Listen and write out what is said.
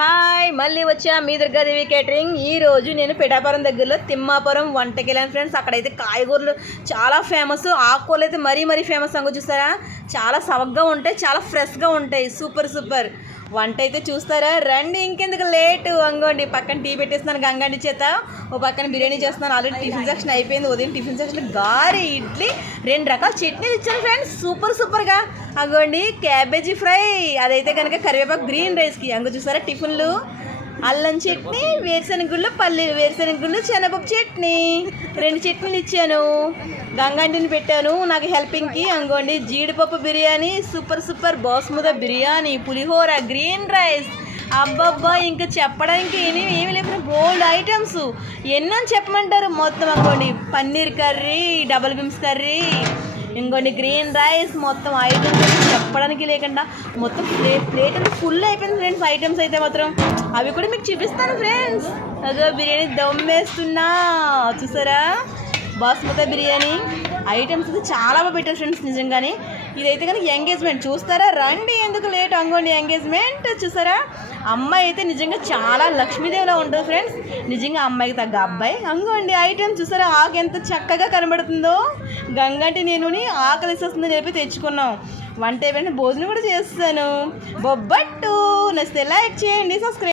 Hi, మళ్ళీ వచ్చా మీ Durgadevi catering. ఈరోజు నేను పిఠాపురం దగ్గరలో తిమ్మాపురం వంటకి వెళ్ళాను ఫ్రెండ్స్. అక్కడైతే కాయగూరలు చాలా ఫేమస్, ఆకుకూరలు అయితే మరీ ఫేమస్. అంగో చూస్తారా, చాలా సవగ్గా ఉంటాయి, చాలా ఫ్రెష్గా ఉంటాయి. సూపర్ వంట అయితే చూస్తారా, రండి. ఇంకెందుకు లేటు, అంగోండి పక్కన టీ పెట్టేస్తున్నాను గంగండి చేత, ఓ పక్కన బిర్యానీ చేస్తున్నాను. ఆల్రెడీ టిఫిన్ సెక్షన్ అయిపోయింది. ఉదయం టిఫిన్ సెక్షన్ గారి ఇడ్లీ, 2 రకాల చట్నీలు ఇచ్చాను ఫ్రెండ్స్. సూపర్గా. అగోండి క్యాబేజీ ఫ్రై, అదైతే కనుక కరివేపాకు గ్రీన్ రైస్కి. అంగో చూసారా టిఫిన్లు, అల్లం చట్నీ, వేరుశనగ గుళ్ళు శనగపప్పు చట్నీ, 2 చట్నీలు ఇచ్చాను. గంగంటిని పెట్టాను నాకు హెల్పింగ్కి. అంగోండి జీడిపప్పు బిర్యానీ, సూపర్ బాస్మతి బిర్యానీ, పులిహోర, గ్రీన్ రైస్. అబ్బబ్బా, ఇంకా చెప్పడానికి ఏమీ లేకుండా బోల్డ్ ఐటమ్స్. ఎన్నని చెప్పమంటారు మొత్తం. అంగోండి పన్నీర్ కర్రీ, డబుల్ బిమ్స్ కర్రీ, ఇంకోండి గ్రీన్ రైస్, మొత్తం ఐటమ్స్ చెప్పడానికి లేకుండా మొత్తం ప్లేట్ అంతా ఫుల్ అయిపోయింది ఫ్రెండ్స్. ఐటమ్స్ అయితే మాత్రం అవి కూడా మీకు చూపిస్తాను ఫ్రెండ్స్. అదో బిర్యానీ దమ్మేస్తున్నా చూసారా, బాస్మతి బిర్యానీ. ఐటమ్స్ అయితే చాలా బాగా పెట్టారు ఫ్రెండ్స్ నిజంగానే. ఇదైతే కనుక ఎంగేజ్మెంట్ చూస్తారా, రండి ఎందుకు లేట్. అంగోండి ఎంగేజ్మెంట్ చూసారా. అమ్మాయి అయితే నిజంగా చాలా లక్ష్మీదేవిలా ఉంటుంది ఫ్రెండ్స్. నిజంగా అమ్మాయికి తగ్గ అబ్బాయి. అంగోండి ఐటమ్ చూసారా, ఆకు ఎంత చక్కగా కనబడుతుందో. గంగంటి నేను ఆకలి వస్తుందని చెప్పి తెచ్చుకున్నాం. వంట అయిపోయిన భోజనం కూడా చేస్తాను. బొబ్బట్టు నచ్చితే లైక్ చేయండి, సబ్స్క్రైబ్.